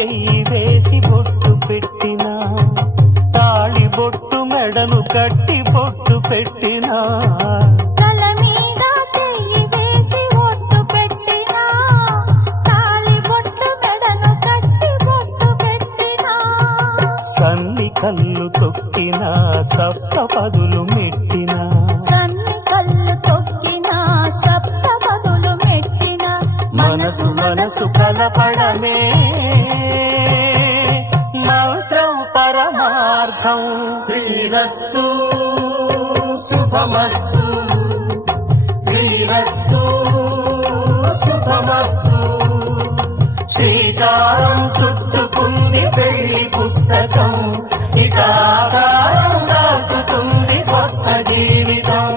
చెయ్యి వేసి బొట్టు పెట్టినా, తాళి బొట్టు మెడను కట్టి బొట్టు పెట్టినా, తల మీద చెయ్యి వేసి బొట్టు పెట్టినా, తాళి బొట్టు మెడను కట్టి బొట్టు పెట్టినా, సన్ని కళ్ళు తొక్కినా సప్త పదులు మెట్టినా, సన్ని కళ్ళు తొక్కినా సప్త పదులు మెట్టినా, మనసు మనసు కలపడమే మంత్రం పరమార్థం. శ్రీరస్తు శుభమస్తు, శ్రీరస్తు శుభమస్తు. శ్రీకారం చుట్టుకుంది పెళ్లి పుస్తకం, ఇక ఆకారం దాచుతుంది కొత్త జీవితం.